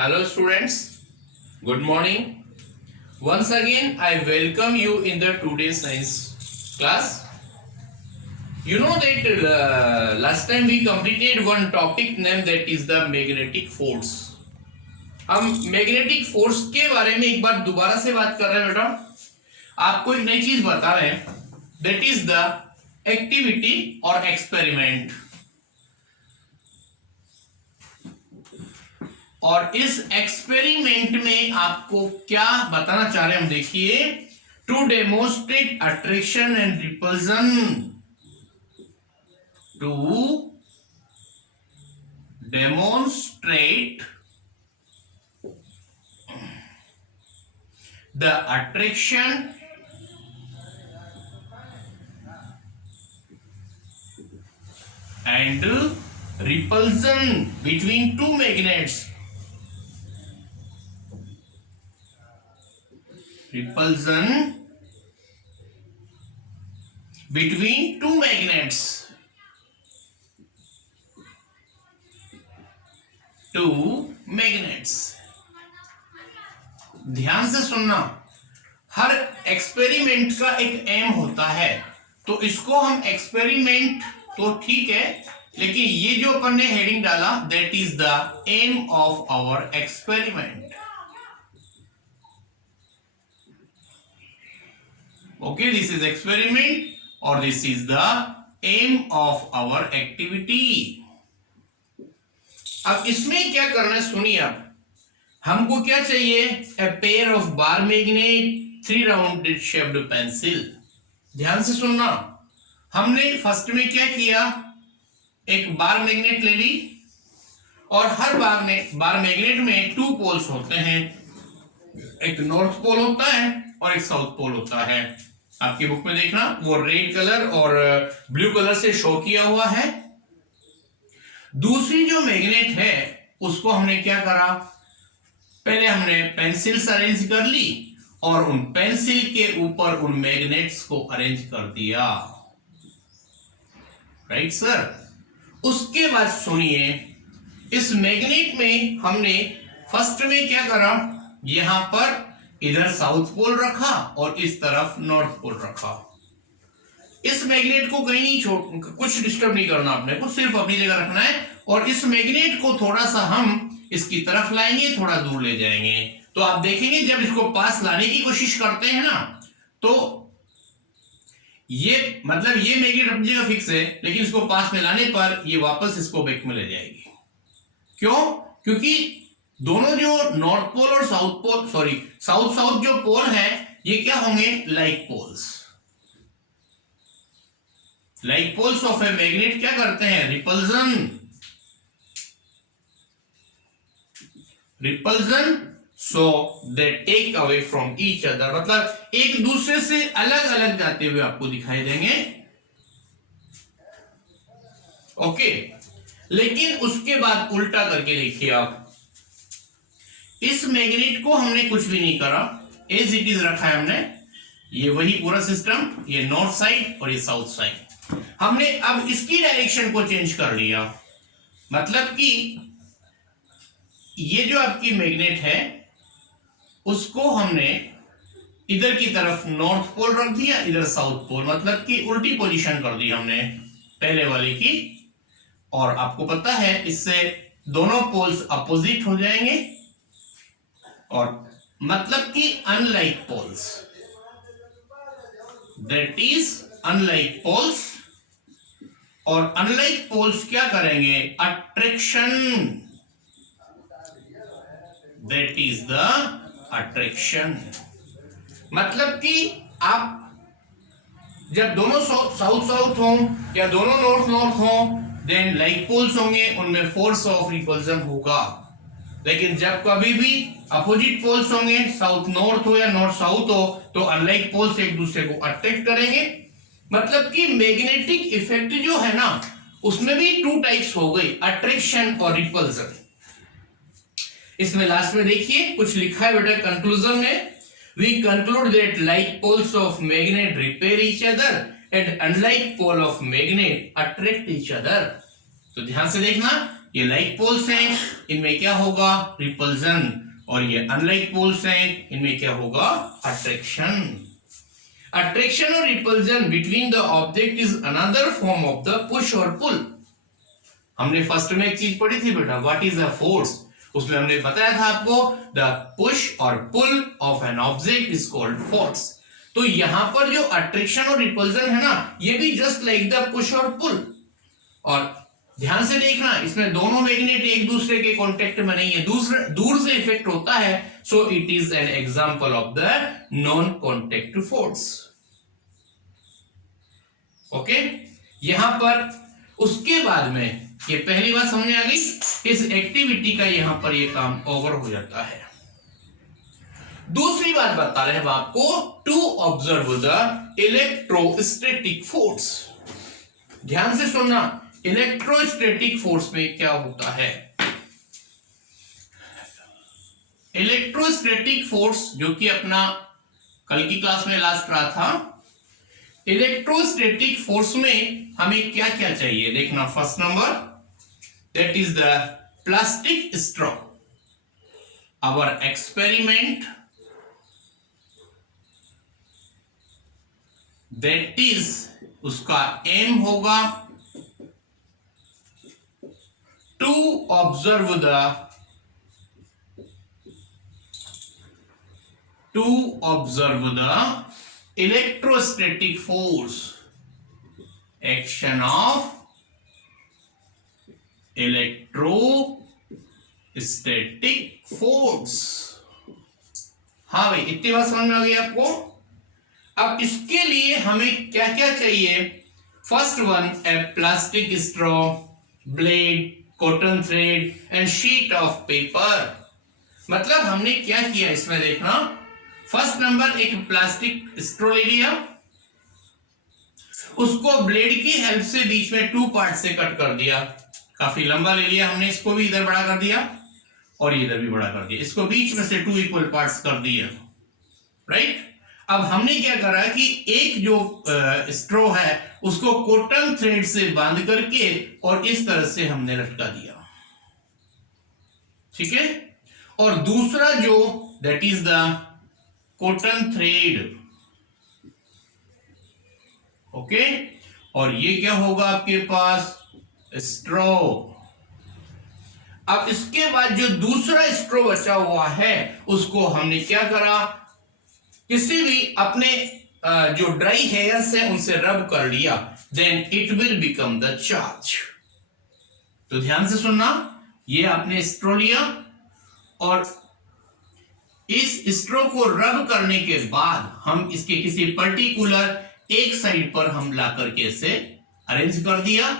Hello students, good morning. Once again I welcome you in the today's science class. You know that last time we completed one topic name that is the magnetic force. हम magnetic force के बारे में एक बार दोबारा से बात कर रहे हैं बेटा. आपको एक नई चीज बता रहे हैं दैट इज द एक्टिविटी और एक्सपेरिमेंट. और इस एक्सपेरिमेंट में आपको क्या बताना चाह रहे हैं हम देखिए. To demonstrate attraction and repulsion. To demonstrate the attraction and repulsion between two magnets. Repulsion between two magnets. Two magnets. ध्यान से सुनना. हर एक्सपेरिमेंट का एक एम होता है, तो इसको हम एक्सपेरिमेंट तो ठीक है, लेकिन ये जो अपन ने हेडिंग डाला that is the aim of our experiment. Okay, this is experiment और this is the aim of our activity. अब इसमें क्या करना है सुनिए. आप हमको क्या चाहिए? A pair of bar magnet, 3 rounded shaped pencil. ध्यान से सुनना. हमने फर्स्ट में क्या किया, एक बार मैग्नेट ले ली और हर बार मैग्नेट में 2 पोल्स होते हैं. एक नॉर्थ पोल होता है और एक साउथ पोल होता है. आपकी बुक में देखना, वो रेड कलर और ब्लू कलर से शो किया हुआ है. दूसरी जो मैग्नेट है उसको हमने क्या करा, पहले हमने पेंसिल्स अरेंज कर ली और उन पेंसिल के ऊपर उन मैग्नेट्स को अरेंज कर दिया. Right sir. उसके बाद सुनिए, इस मैग्नेट में हमने फर्स्ट में क्या करा, यहां पर इधर साउथ पोल रखा और इस तरफ नॉर्थ पोल रखा. इस मैग्नेट को कहीं नहीं कुछ डिस्टर्ब नहीं करना आपने को, सिर्फ अपनी जगह रखना है. और इस मैग्नेट को थोड़ा सा हम इसकी तरफ लाएंगे, थोड़ा दूर ले जाएंगे. तो आप देखेंगे जब इसको पास लाने की कोशिश करते हैं ना, तो ये मतलब ये मैग्नेट अपनी जगह फिक्स है, लेकिन इसको पास में लाने पर ये वापस इसको बैक में ले जाएगी. क्यों? क्योंकि दोनों जो नॉर्थ पोल और south pole, sorry south south जो पोल है, ये क्या होंगे, like poles. Like poles of a magnet क्या करते हैं, repulsion. Repulsion, so they take away from each other. मतलब एक दूसरे से अलग अलग जाते हुए आपको दिखाई देंगे. ओके, लेकिन उसके बाद उल्टा करके देखिए आप. इस मैग्नेट को हमने कुछ भी नहीं करा, एज इट इज रखा है हमने. ये वही पूरा सिस्टम, ये नॉर्थ साइड और ये साउथ साइड. हमने अब इसकी डायरेक्शन को चेंज कर लिया. मतलब कि ये जो आपकी मैग्नेट है उसको हमने इधर की तरफ नॉर्थ पोल रख दिया, इधर साउथ पोल, मतलब कि उल्टी पोजीशन कर दी हमने पहले वाले की. और आपको पता है इससे दोनों पोल्स अपोजिट हो जाएंगे, और मतलब कि unlike poles, that is unlike poles. और अनलाइक पोल्स क्या करेंगे, attraction, that is the attraction. मतलब कि आप जब दोनों साउथ साउथ हो या दोनों नॉर्थ नॉर्थ हो, देन लाइक पोल्स होंगे, उनमें फोर्स ऑफ रिपल्सन होगा. लेकिन जब कभी भी अपोजिट पोल्स होंगे, साउथ नॉर्थ हो या नॉर्थ साउथ हो, तो अनलाइक पोल्स एक दूसरे को अट्रैक्ट करेंगे. मतलब कि मैग्नेटिक इफेक्ट जो है ना, उसमें भी 2 टाइप्स हो गई, अट्रैक्शन और रिपल्सन. इसमें लास्ट में देखिए कुछ लिखा है बेटा कंक्लूजन में, we conclude that like poles of magnet repair each other and unlike pole of magnet attract each other. तो ध्यान से देखना, ये लाइक पोल्स हैं, इनमें क्या होगा, रिपल्जन, और ये अनलाइक पोल्स हैं, इनमें क्या होगा, अट्रैक्शन। अट्रैक्शन और repulsion between the object is another form of the push और पुल। हमने फर्स्ट में एक चीज पढ़ी थी बेटा, व्हाट इज अ फोर्स, उसमें हमने बताया था आपको द पुश और pull of an object is called force. तो यहां पर जो अट्रैक्शन और रिपल्जन है ना, ये भी जस्ट लाइक द पुश और पुल। और ध्यान से देखना, इसमें दोनों मैग्नेट एक दूसरे के कांटेक्ट में नहीं है, दूर से इफेक्ट होता है, so it is an example of the non contact force. Okay, यहां पर उसके बाद में ये पहली बात समझ आ गई, इस एक्टिविटी का यहां पर ये काम ओवर हो जाता है। दूसरी बात बता रहे हैं आपको, to observe the electrostatic force. ध्यान से सुनना, इलेक्ट्रोस्टैटिक फोर्स में क्या होता है। इलेक्ट्रोस्टैटिक फोर्स जो कि अपना कल की क्लास में लास्ट रहा था, इलेक्ट्रोस्टैटिक फोर्स में हमें क्या क्या चाहिए देखना। First number, that is the plastic straw. Our experiment, that is, उसका एम होगा to observe the electrostatic force, action of electrostatic force। हाँ भाई, इतनी बात समझ में आ गई आपको। अब इसके लिए हमें क्या क्या चाहिए। First one, A plastic straw, blade, cotton thread and sheet of paper. मतलब हमने क्या किया इसमें देखना, फर्स्ट नंबर, एक प्लास्टिक स्ट्रॉ ले लिया, उसको ब्लेड की हेल्प से बीच में 2 पार्ट से कट कर दिया, काफी लंबा ले लिया हमने, इसको भी इधर बड़ा कर दिया और इधर भी बड़ा कर दिया, इसको बीच में से 2 इक्वल पार्ट्स कर दिया, राइट। अब हमने क्या करा कि एक जो स्ट्रॉ है उसको कॉटन थ्रेड से बांध करके और इस तरह से हमने लटका दिया, ठीक है। और दूसरा जो, that is the cotton thread, okay. और ये क्या होगा आपके पास, स्ट्रॉ। अब इसके बाद जो दूसरा स्ट्रॉ बचा हुआ है उसको हमने क्या करा, किसी भी अपने जो ड्राई हेयर्स है उनसे रब कर लिया, then it will become the charge. तो ध्यान से सुनना, ये आपने स्ट्रॉ लिया और इस स्ट्रॉ को रब करने के बाद हम इसके किसी पर्टिकुलर एक साइड पर हम ला करके इसे अरेंज कर दिया।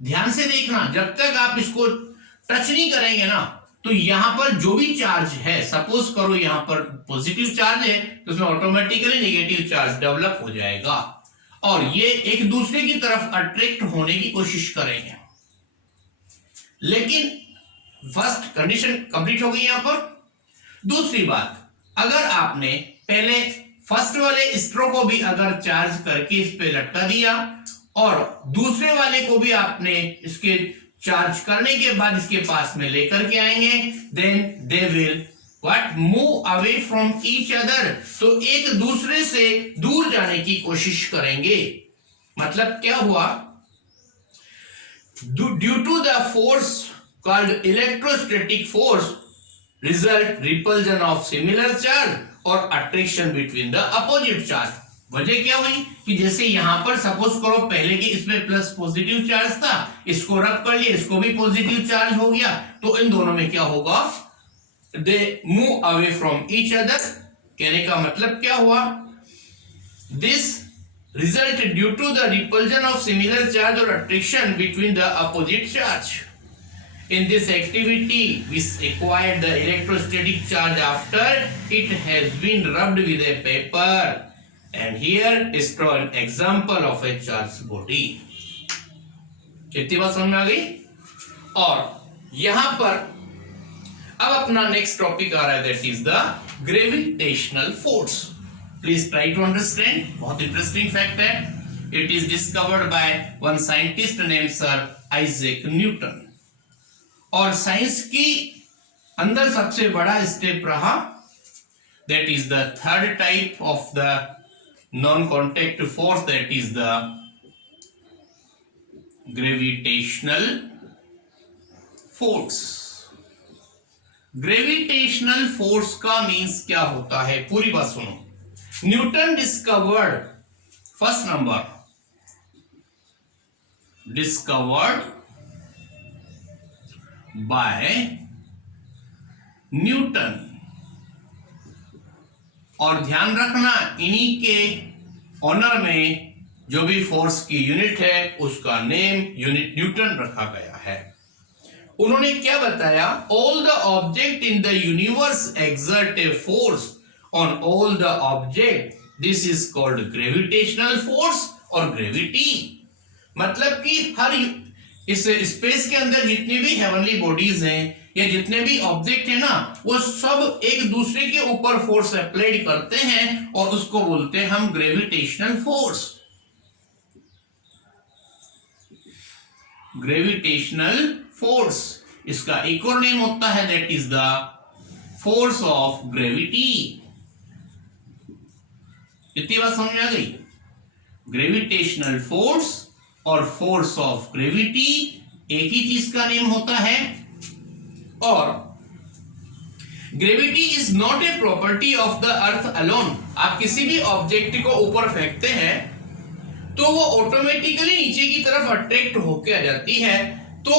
ध्यान से देखना, जब तक आप इसको टच नहीं करेंगे ना, तो यहां पर जो भी चार्ज है, सपोज करो यहां पर पॉजिटिव चार्ज है, तो उसमें ऑटोमेटिकली नेगेटिव चार्ज डेवलप हो जाएगा और ये एक दूसरे की तरफ अट्रैक्ट होने की कोशिश करेंगे। लेकिन फर्स्ट कंडीशन कंप्लीट हो गई यहां पर। दूसरी बात, अगर आपने पहले फर्स्ट वाले स्ट्रो को भी अगर चार्ज करके इस पे लटका दिया और दूसरे वाले को भी आपने इसके चार्ज करने के बाद इसके पास में लेकर के आएंगे, then they will what move away from each other. तो एक दूसरे से दूर जाने की कोशिश करेंगे। मतलब क्या हुआ, due to the force called electrostatic force result repulsion of similar charge और attraction between the opposite charge. वजह क्या हुई कि जैसे यहां पर सपोज करो पहले की इसमें प्लस पॉजिटिव चार्ज था, इसको रब कर लिया, इसको भी पॉजिटिव चार्ज हो गया, तो इन दोनों में क्या होगा, they move away from each other. कहने का मतलब क्या हुआ, this result due to the repulsion of similar charge और attraction between the opposite charge. In this activity, we acquired the electrostatic charge after it has been rubbed with a paper. And here is an example of a charged body. कितनी बात समझ में आ गई। और यहां पर अब अपना नेक्स्ट टॉपिक आ रहा है, that is the gravitational force. Please try to understand, बहुत इंटरेस्टिंग फैक्ट है। It is discovered by one scientist name sir Isaac Newton. और साइंस की अंदर सबसे बड़ा स्टेप रहा, that is the third type of the non contact force, that is the gravitational force. Gravitational force का means क्या होता है, पूरी बात सुनो। Newton discovered, first number, discovered by Newton. और ध्यान रखना, इन्हीं के ऑनर में जो भी फोर्स की यूनिट है उसका नेम यूनिट न्यूटन रखा गया है। उन्होंने क्या बताया, all the object in the universe exert a force on all the object, this is called gravitational force और ग्रेविटी। मतलब कि हर इस स्पेस के अंदर जितनी भी हेवनली बॉडीज हैं या जितने भी ऑब्जेक्ट है ना, वो सब एक दूसरे के ऊपर फोर्स अप्लाइड करते हैं और उसको बोलते हैं हम ग्रेविटेशनल फोर्स। ग्रेविटेशनल फोर्स, इसका एक और नेम होता है, that is the force of gravity. इतनी बात समझ में आ गई? ग्रेविटेशनल फोर्स और फोर्स ऑफ ग्रेविटी एक ही चीज का नेम होता है। और gravity is not a property of the earth alone. आप किसी भी ऑब्जेक्ट को ऊपर फेंकते हैं तो वो ऑटोमेटिकली नीचे की तरफ अट्रैक्ट होकर आ जाती है। तो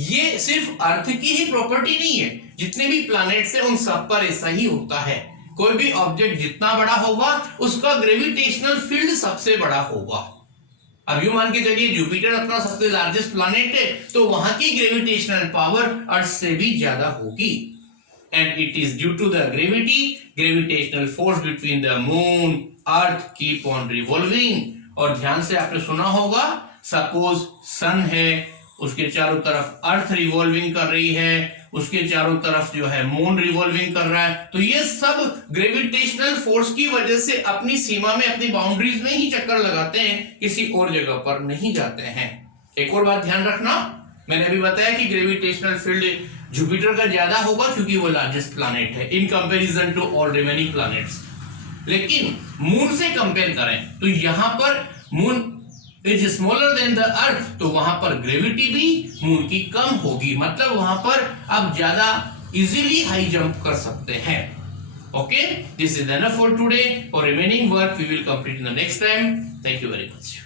ये सिर्फ अर्थ की ही प्रॉपर्टी नहीं है, जितने भी प्लैनेट्स हैं उन सब पर ऐसा ही होता है। कोई भी ऑब्जेक्ट जितना बड़ा होगा उसका ग्रेविटेशनल फील्ड सबसे बड़ा होगा। अब यूं मान के चलिए जुपिटर अपना सबसे लार्जेस्ट प्लैनेट है तो वहां की ग्रेविटेशनल पावर अर्थ से भी ज्यादा होगी। And it is due to the gravitational force between the moon earth keep on revolving. और ध्यान से आपने सुना होगा, सपोज सन है, उसके चारों तरफ अर्थ रिवॉल्विंग कर रही है, उसके चारों तरफ जो है मून रिवॉल्विंग कर रहा है, तो ये सब ग्रेविटेशनल फोर्स की वजह से अपनी सीमा में, अपनी बाउंड्रीज में ही चक्कर लगाते हैं, किसी और जगह पर नहीं जाते हैं। एक और बात ध्यान रखना, मैंने अभी बताया कि ग्रेविटेशनल फील्ड जुपिटर का ज्यादा होगा क्योंकि वो लार्जेस्ट प्लैनेट है in comparison to all remaining planets. लेकिन मून से कंपेयर करें तो यहां पर moon is smaller than the earth, तो वहां पर ग्रेविटी भी मून की कम होगी। मतलब वहां पर आप ज्यादा इजीली हाई जंप कर सकते हैं। Okay, this is enough for today. For remaining work we will complete in the next time. Thank you very much.